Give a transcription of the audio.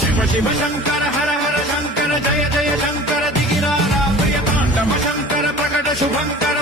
शिव शिव शंकर हर हर शंकर जय जय शंकर दिगिरारा प्रिय तांडव शंकर प्रकट शुभंकर